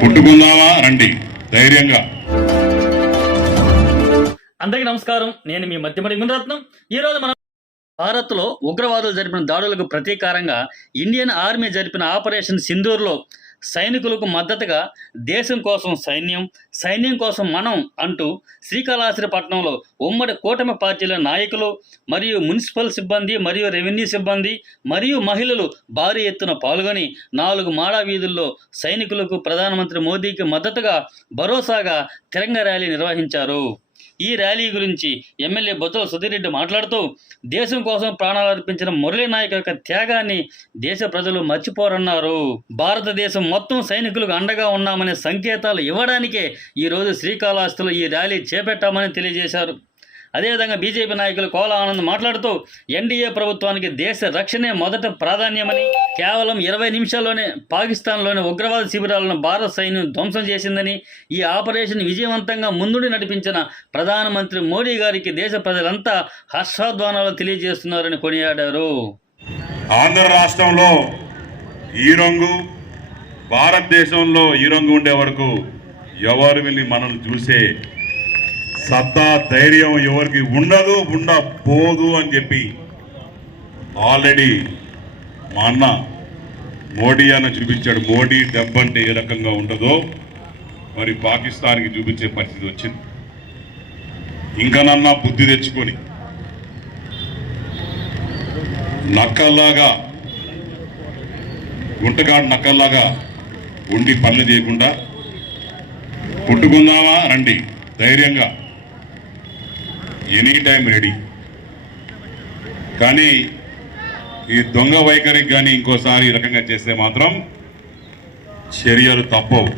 పుట్టుకుందామా రండి ధైర్యంగా. అందరికీ నమస్కారం. నేను మీ మధ్యమడి గుణరత్నం ఈరోజు మనం భారత్లో ఉగ్రవాదులు జరిపిన దాడులకు ప్రతీకారంగా ఇండియన్ ఆర్మీ జరిపిన ఆపరేషన్ సింధూర్లో సైనికులకు మద్దతుగా దేశం కోసం సైన్యం సైన్యం కోసం మనం అంటూ శ్రీకాళహస్తిపట్నంలో ఉమ్మడి కూటమి పార్టీల నాయకులు మరియు మున్సిపల్ సిబ్బంది మరియు రెవెన్యూ సిబ్బంది మరియు మహిళలు భారీ ఎత్తున పాల్గొని నాలుగు మాడా వీధుల్లో సైనికులకు ప్రధానమంత్రి మోదీకి మద్దతుగా భరోసాగా తిరంగ ర్యాలీ నిర్వహించారు. ఈ ర్యాలీ గురించి ఎమ్మెల్యే బొత్తుల సుధీరెడ్డి మాట్లాడుతూ దేశం కోసం ప్రాణాలు అర్పించిన మురళీ నాయక్ యొక్క త్యాగాన్ని దేశ ప్రజలు మర్చిపోరన్నారు. భారతదేశం మొత్తం సైనికులకు అండగా ఉన్నామనే సంకేతాలు ఇవ్వడానికే ఈరోజు శ్రీకాళహస్తిలో ఈ ర్యాలీ చేపట్టామని తెలియజేశారు. అదేవిధంగా బీజేపీ నాయకులు కోల ఆనంద్ మాట్లాడుతూ ఎన్డీఏ ప్రభుత్వానికి దేశ రక్షణే మొదట ప్రాధాన్యమని కేవలం ఇరవై నిమిషాల్లోనే పాకిస్తాన్లోని ఉగ్రవాద శిబిరాలను భారత సైన్యం ధ్వంసం చేసిందని ఈ ఆపరేషన్ విజయవంతంగా ముందుండి నడిపించిన ప్రధానమంత్రి మోడీ గారికి దేశ ప్రజలంతా హర్షాధ్వానాలు తెలియజేస్తున్నారని కొనియాడారు. ఆంధ్ర రాష్ట్రంలో ఈ రంగు భారతదేశంలో ఈ రంగు ఉండే వరకు ఎవరు వెళ్ళి మనల్ని చూసే సత్తా ధైర్యం ఎవరికి ఉండదు ఉండబోదు అని చెప్పి ఆల్రెడీ మా అన్న మోడీ అన్న చూపించాడు. మోడీ దెబ్బంటే ఏ రకంగా ఉండదో మరి పాకిస్తాన్కి చూపించే పరిస్థితి వచ్చింది. ఇంకనన్నా బుద్ధి తెచ్చుకొని నక్కల్లాగా గుంటగాడు నక్కల్లాగా ఉండి పనులు చేయకుండా పుట్టుకుందామా రండి ధైర్యంగా. Any time ready. కానీ ఈ దొంగ వైఖరికి కానీ ఇంకోసారి ఈ రకంగా చేస్తే మాత్రం చర్యలు తప్పవు.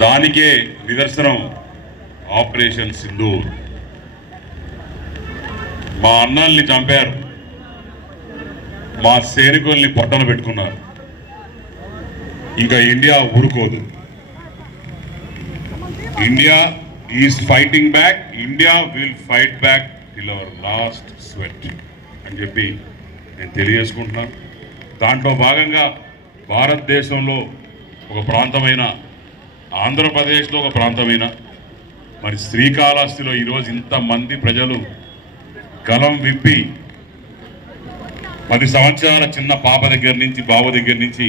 దానికే నిదర్శనం ఆపరేషన్ సింధూర్. మా అన్నల్ని చంపారు. మా సైనికుల్ని పొట్టలు పెట్టుకున్నారు. ఇంకా ఇండియా ఊరుకోదు. India is fighting back India will fight back till our last sweat అని చెప్పి నేను తెలియజేసుకుంటున్నాను. దాంట్లో భాగంగా భారతదేశంలో ఒక ప్రాంతమైన ఆంధ్రప్రదేశ్లో ఒక ప్రాంతమైన మరి శ్రీకాళహస్తిలో ఈరోజు ఇంతమంది ప్రజలు గలం విప్పి పది సంవత్సరాల చిన్న పాప దగ్గర నుంచి బాబు దగ్గర నుంచి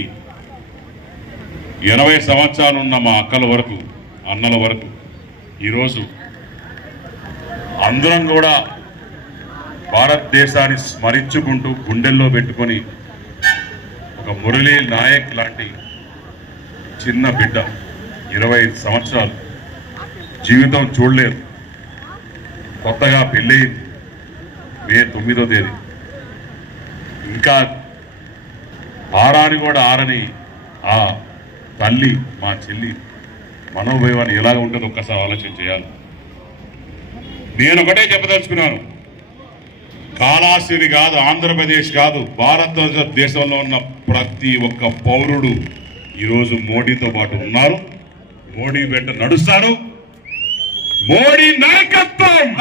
ఎనభై సంవత్సరాలు ఉన్న మా అక్కల వరకు అన్నల వరకు ఈరోజు అందరం కూడా భారతదేశాన్ని స్మరించుకుంటూ గుండెల్లో పెట్టుకొని ఒక మురళీ నాయక్ లాంటి చిన్న బిడ్డ ఇరవై ఐదు సంవత్సరాలు జీవితం చూడలేదు. కొత్తగా పెళ్ళయింది. మే తొమ్మిదో తేదీ. ఇంకా ఆరాని కూడా ఆరని ఆ తల్లి మా చెల్లి మనోభావాన్ని ఎలాగ ఉంటుందో ఒక్కసారి ఆలోచన చేయాలి. నేను ఒకటే చెప్పదలుచుకున్నాను. కాళాశ్రీ కాదు ఆంధ్రప్రదేశ్ కాదు భారతదేశంలో ఉన్న ప్రతి ఒక్క పౌరుడు ఈరోజు మోడీతో పాటు ఉన్నారు. మోడీ వెంట నడుస్తారు మోడీ నాయకత్వం!